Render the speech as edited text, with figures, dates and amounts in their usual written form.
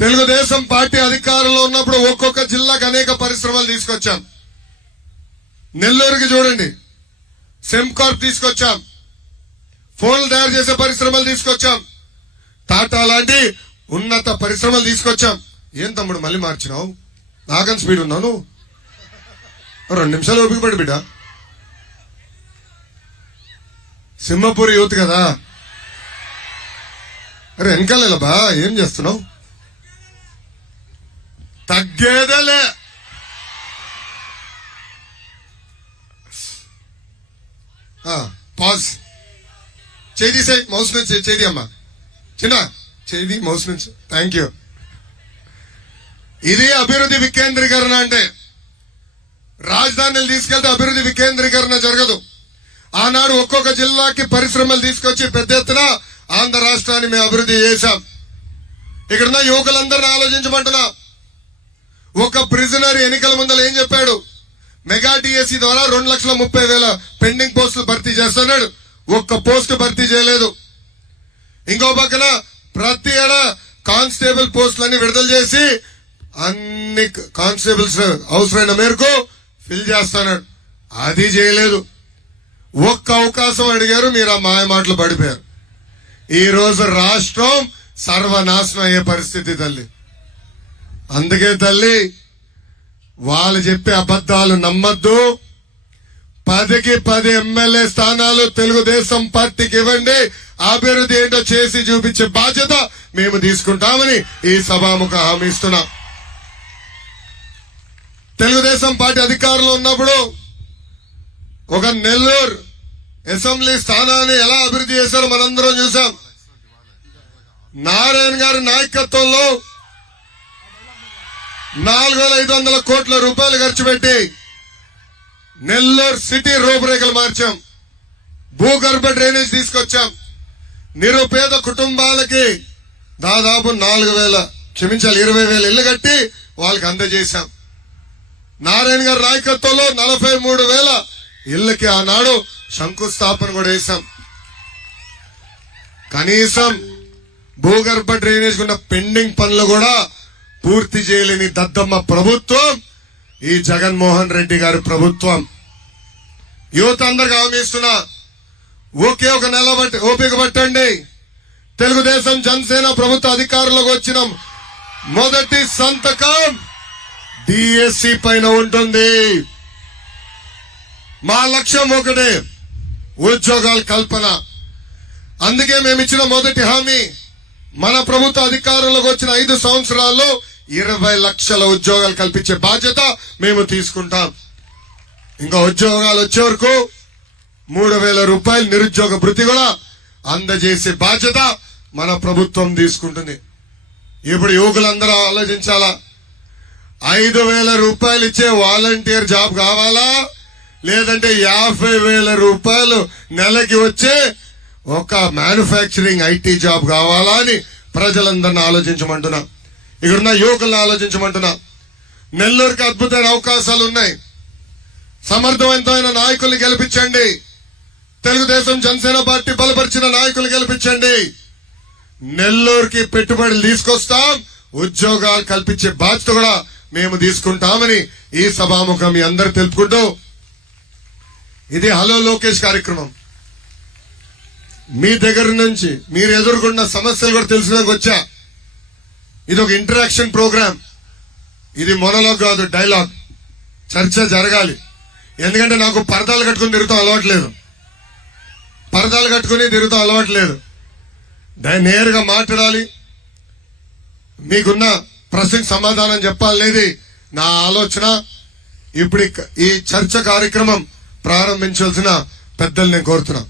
Telugu Desam party అధికారంలో ఉన్నప్పుడు ఒక్కొక్క జిల్లాకు అనేక పరిశ్రమలు తీసుకొచ్చాం. నెల్లూరుకి చూడండి, సెమ్కార్ప్ తీసుకొచ్చాం. ఫోన్లు తయారు చేసే పరిశ్రమలు తీసుకొచ్చాం. టాటా లాంటి ఉన్నత పరిశ్రమలు తీసుకొచ్చాం. ఏం తమ్ముడు మళ్ళీ మార్చినావు? నాకని స్పీడ్ ఉన్నాను. 2 నిమిషాలు ఓపిక పడి బిడ్డ. సింహపూరి యూత్ కదా. అరే వెనకాల బా, ఏం చేస్తున్నావు? తగ్గేదేలే. పాజ్. చేయి సై మౌస్ నుంచి చేయి అమ్మా. చిన్న చేయి మౌస్ నుంచి. Thank you. ఇది అభివృద్ధి వికేంద్రీకరణ అంటే. రాజధానిలు తీసుకెళ్తే అభివృద్ధి వికేంద్రీకరణ జరగదు. ఆనాడు ఒక్కొక్క జిల్లాకి పరిశ్రమలు తీసుకొచ్చి పెద్ద ఎత్తున ఆంధ్ర రాష్ట్రాన్ని మేము అభివృద్ధి చేశాం. ఇక్కడున్న యువకులందరినీ ఆలోచించమంటున్నా. ఒక ప్రిజనర్ ఎన్నికల ముందర ఏం చెప్పాడు? మెగా డిఎస్సి ద్వారా 2,30,000 పెండింగ్ పోస్టులు భర్తీ చేస్తున్నాడు. ఒక్క పోస్టు భర్తీ చేయలేదు. ఇంకో పక్కన ప్రతి ఏడా కానిస్టేబుల్ పోస్టులన్నీ విడుదల చేసి అన్ని కానిస్టేబుల్స్ అవసరమైన మేరకు ఫిల్ చేస్తున్నాడు. అది చేయలేదు. ఒక్క అవకాశం అడిగారు, మీరు ఆ మాయ మాటలు పడిపోయారు. ఈ రోజు రాష్ట్రం సర్వనాశనం అయ్యే పరిస్థితి తల్లి. అందుకే తల్లి, వాళ్ళు చెప్పే అబద్ధాలు నమ్మద్దు. 10కి 10 ఎమ్మెల్యే స్థానాలు తెలుగుదేశం పార్టీకి ఇవ్వండి. అభివృద్ధి ఏంటో చేసి చూపించే బాధ్యత మేము తీసుకుంటామని ఈ సభాముఖ హామీ ఇస్తున్నాం. తెలుగుదేశం పార్టీ అధికారంలో ఉన్నప్పుడు ఒక నెల్లూరు అసెంబ్లీ స్థానాన్ని ఎలా అభివృద్ధి చేశారో మనందరం చూసాం. నారాయణ గారి నాయకత్వంలో 4,500 కోట్ల రూపాయలు ఖర్చు పెట్టి నెల్లూరు సిటీ రూపురేఖలు మార్చాం. భూగర్భ డ్రైనేజ్ తీసుకొచ్చాం. నిరుపేద కుటుంబాలకి దాదాపు 20,000 ఇళ్లు కట్టి వాళ్ళకి అందజేశాం. నారాయణ గారి నాయకత్వంలో 43,000 ఇళ్లకి ఆనాడు శంకుస్థాపన కూడా వేశాం. కనీసం భూగర్భ డ్రైనేజ్ ఉన్న పెండింగ్ పనులు కూడా పూర్తి చేయలేని దద్దమ్మ ప్రభుత్వం ఈ జగన్మోహన్ రెడ్డి గారి ప్రభుత్వం. యువత అందరికి హామీ ఇస్తున్నా, ఒకే ఒక నెల ఓపిక పట్టండి. తెలుగుదేశం జనసేన ప్రభుత్వ అధికారంలోకి వచ్చిన మొదటి సంతకం డిఎస్సి పైన ఉంటుంది. మా లక్ష్యం ఒకటే, ఉద్యోగాల కల్పన. అందుకే మేము ఇచ్చిన మొదటి హామీ, మన ప్రభుత్వ అధికారంలోకి వచ్చిన 5 సంవత్సరాల్లో 20 లక్షల ఉద్యోగాలు కల్పించే బాధ్యత మేము తీసుకుంటాం. ఇంకా ఉద్యోగాలు వచ్చే వరకు 3,000 రూపాయలు నిరుద్యోగ భృతి కూడా అందజేసే బాధ్యత మన ప్రభుత్వం తీసుకుంటుంది. ఇప్పుడు యువకులందరూ ఆలోచించాలా, 5,000 రూపాయలు ఇచ్చే వాలంటీర్ జాబ్ కావాలా, లేదంటే 50,000 రూపాయలు నెలకి వచ్చే ఒక మ్యానుఫ్యాక్చరింగ్ ఐటీ జాబ్ కావాలా అని ప్రజలందరినీ ఆలోచించమంటున్నా. ఇక్కడున్న యువకులను ఆలోచించమంటున్నా. నెల్లూరుకి అద్భుతమైన అవకాశాలు ఉన్నాయి. సమర్థవంతమైన నాయకుల్ని గెలిపించండి. తెలుగుదేశం జనసేన పార్టీ బలపరిచిన నాయకులు గెలిపించండి. నెల్లూరుకి పెట్టుబడులు తీసుకొస్తాం. ఉద్యోగాలు కల్పించే బాధ్యత కూడా మేము తీసుకుంటామని ఈ సభాముఖం మీ అందరు తెలుపుకుంటూ, ఇది హలో లోకేష్ కార్యక్రమం. మీ దగ్గర నుంచి మీరు ఎదుర్కొన్న సమస్యలు కూడా తెలుసుకోవడానికి వచ్చా. ఇది ఒక ఇంటరాక్షన్ ప్రోగ్రామ్. ఇది మొనలాగ్ కాదు, డైలాగ్. చర్చ జరగాలి. ఎందుకంటే నాకు పరదాలు కట్టుకుని తిరుగుతాం అలవాట్లేదు. నేరుగా మాట్లాడాలి. మీకున్న ప్రశ్నకు సమాధానం చెప్పాలనేది నా ఆలోచన. ఇప్పుడు ఈ చర్చ కార్యక్రమం ప్రారంభించాల్సిన పెద్దలు నేను కోరుతున్నా.